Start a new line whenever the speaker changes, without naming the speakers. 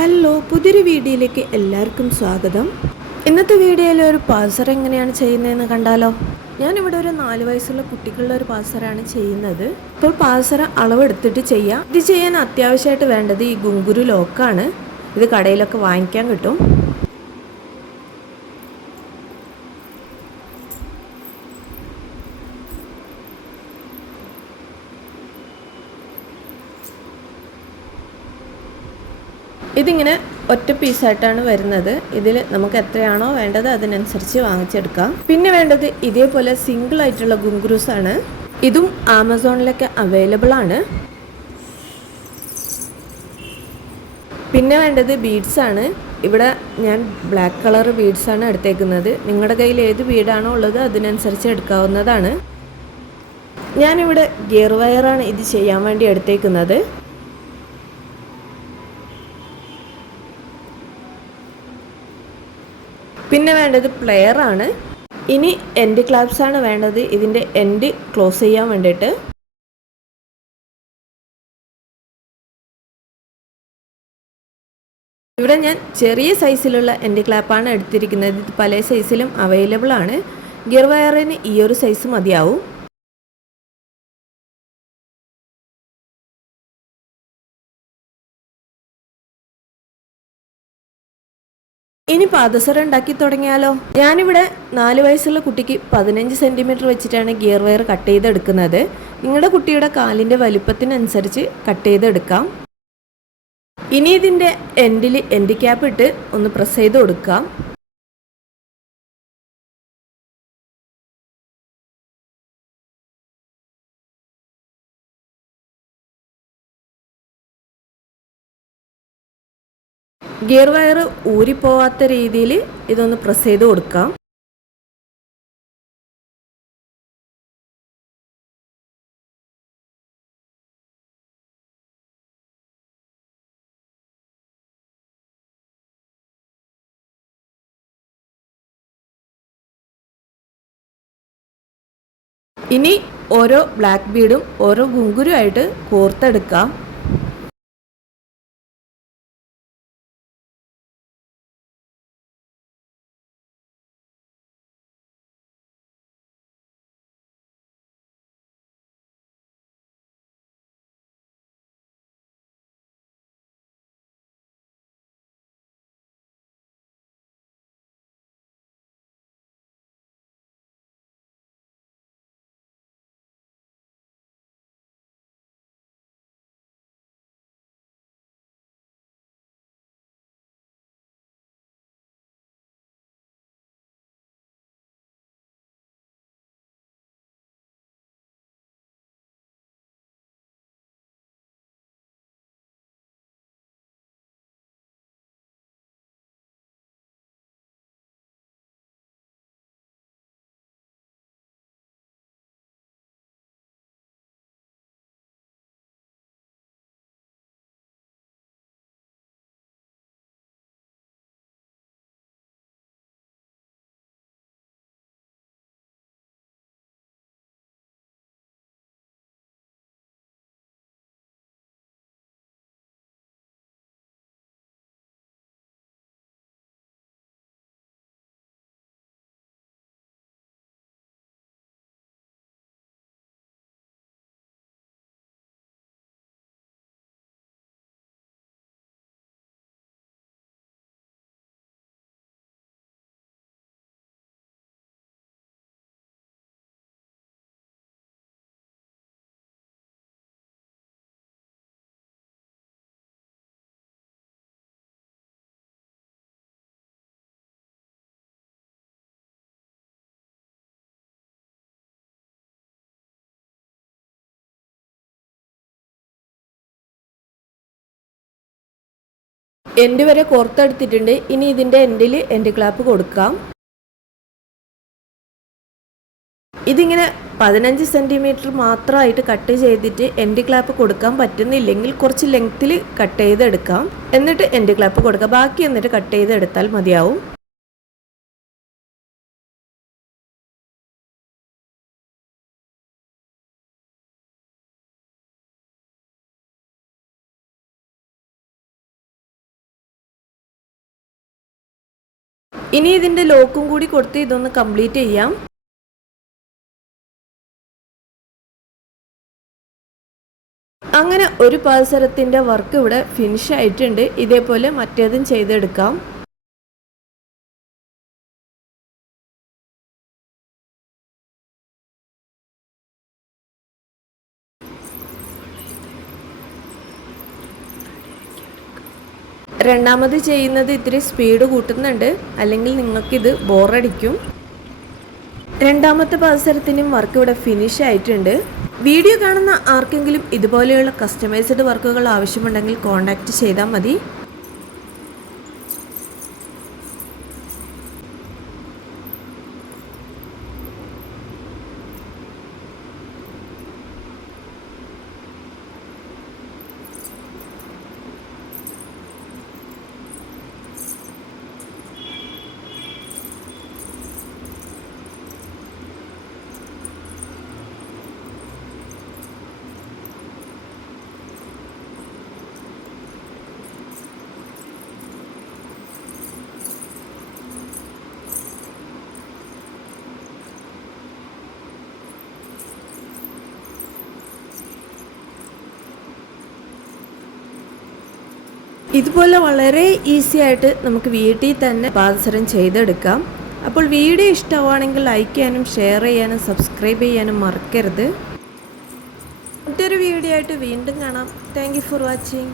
hello പുതിയൊരു വീഡിയോയിലേക്ക് എല്ലാവർക്കും സ്വാഗതം ഇന്നത്തെ വീഡിയോയിൽ ഒരു പാസർ എങ്ങനെയാണ് ചെയ്യുന്നതെന്ന് കണ്ടാലോ ഞാനിവിടെ ഒരു നാല് വയസ്സുള്ള കുട്ടികളുടെ ഒരു പാസറാണ് ചെയ്യുന്നത് ഇപ്പോൾ പാസറ അളവെടുത്തിട്ട് ചെയ്യാം ഇത് ചെയ്യാൻ അത്യാവശ്യമായിട്ട് വേണ്ടത് ഈ ഗുങ്കുരു ലോക്കാണ് ഇത് കടയിലൊക്കെ വാങ്ങിക്കാൻ കിട്ടും ഇതിങ്ങനെ ഒറ്റ പീസായിട്ടാണ് വരുന്നത് ഇതിൽ നമുക്ക് എത്രയാണോ വേണ്ടത് അതിനനുസരിച്ച് വാങ്ങിച്ചെടുക്കാം പിന്നെ വേണ്ടത് ഇതേപോലെ സിംഗിൾ ആയിട്ടുള്ള ഗുങ്കുറൂസ് ആണ് ഇതും ആമസോണിലൊക്കെ അവൈലബിൾ ആണ് പിന്നെ വേണ്ടത് ബീഡ്സ് ആണ് ഇവിടെ ഞാൻ ബ്ലാക്ക് കളർ ബീഡ്സ് ആണ് എടുത്തേക്കുന്നത് നിങ്ങളുടെ കയ്യിൽ ഏത് ബീഡാണോ ഉള്ളത് അതിനനുസരിച്ച് എടുക്കാവുന്നതാണ് ഞാനിവിടെ ഗിയർ വയറാണ് ഇത് ചെയ്യാൻ വേണ്ടി എടുത്തേക്കുന്നത് പിന്നെ വേണ്ടത് പ്ലെയർ ആണ് ഇനി എൻഡ് ക്ലാപ്സ് ആണ് വേണ്ടത് ഇതിൻ്റെ എൻഡ് ക്ലോസ് ചെയ്യാൻ വേണ്ടിയിട്ട് ഇവിടെ ഞാൻ ചെറിയ സൈസിലുള്ള എൻഡ് ക്ലാപ്പാണ് എടുത്തിരിക്കുന്നത് ഇത് പല സൈസിലും അവൈലബിൾ ആണ് ഗിയർ വയറിന് ഈ ഒരു സൈസ് മതിയാവും ഇനി പാദസരം ഉണ്ടാക്കി തുടങ്ങിയാലോ ഞാനിവിടെ നാല് വയസ്സുള്ള കുട്ടിക്ക് പതിനഞ്ച് സെൻറ്റിമീറ്റർ വെച്ചിട്ടാണ് ഗിയർ വയർ കട്ട് ചെയ്തെടുക്കുന്നത് നിങ്ങളുടെ കുട്ടിയുടെ കാലിൻ്റെ വലിപ്പത്തിനനുസരിച്ച് കട്ട് ചെയ്തെടുക്കാം ഇനി ഇതിൻ്റെ എൻഡിൽ എൻഡ് ക്യാപ്പ് ഇട്ട് ഒന്ന് പ്രസ് ചെയ്ത് കൊടുക്കാം ഗിയർ വയർ ഊരിപ്പോവാത്ത രീതിയിൽ ഇതൊന്ന് പ്രസ് ചെയ്ത് കൊടുക്കാം ഇനി ഓരോ ബ്ലാക്ക് ബീഡും ഓരോ ഗുങ്കുരുമായിട്ട് കോർത്തെടുക്കാം എൻഡ് വരെ കോർത്തെടുത്തിട്ടുണ്ട് ഇനി ഇതിൻ്റെ എൻഡിൽ എൻഡ് ക്ലാപ്പ് കൊടുക്കാം ഇതിങ്ങനെ പതിനഞ്ച് സെൻറ്റിമീറ്റർ മാത്രമായിട്ട് കട്ട് ചെയ്തിട്ട് എൻഡ് ക്ലാപ്പ് കൊടുക്കാൻ പറ്റുന്നില്ലെങ്കിൽ കുറച്ച് ലെങ്ത്തിൽ കട്ട് ചെയ്തെടുക്കാം എന്നിട്ട് എൻഡ് ക്ലാപ്പ് കൊടുക്കുക ബാക്കി എന്നിട്ട് കട്ട് ചെയ്തെടുത്താൽ മതിയാവും ഇനി ഇതിൻ്റെ ലോക്കും കൂടി കൊടുത്ത് ഇതൊന്ന് കംപ്ലീറ്റ് ചെയ്യാം അങ്ങനെ ഒരു പാത്സരത്തിൻ്റെ വർക്ക് ഇവിടെ ഫിനിഷ് ആയിട്ടുണ്ട് ഇതേപോലെ മറ്റേതും ചെയ്തെടുക്കാം രണ്ടാമത് ചെയ്യുന്നത് ഇത്തിരി സ്പീഡ് കൂട്ടുന്നുണ്ട് അല്ലെങ്കിൽ നിങ്ങൾക്കിത് ബോറടിക്കും രണ്ടാമത്തെ മത്സരത്തിനും വർക്ക് ഇവിടെ ഫിനിഷ് ആയിട്ടുണ്ട് വീഡിയോ കാണുന്ന ആർക്കെങ്കിലും ഇതുപോലെയുള്ള കസ്റ്റമൈസ്ഡ് വർക്കുകൾ ആവശ്യമുണ്ടെങ്കിൽ കോൺടാക്റ്റ് ചെയ്താൽ മതി ഇതുപോലെ വളരെ ഈസി ആയിട്ട് നമുക്ക് വീട്ടിൽ തന്നെ പാദസരം ചെയ്തെടുക്കാം അപ്പോൾ വീഡിയോ ഇഷ്ടമാണെങ്കിൽ ലൈക്ക് ചെയ്യാനും ഷെയർ ചെയ്യാനും സബ്സ്ക്രൈബ് ചെയ്യാനും മറക്കരുത് മറ്റൊരു വീഡിയോ ആയിട്ട് വീണ്ടും കാണാം താങ്ക് ഫോർ വാച്ചിങ്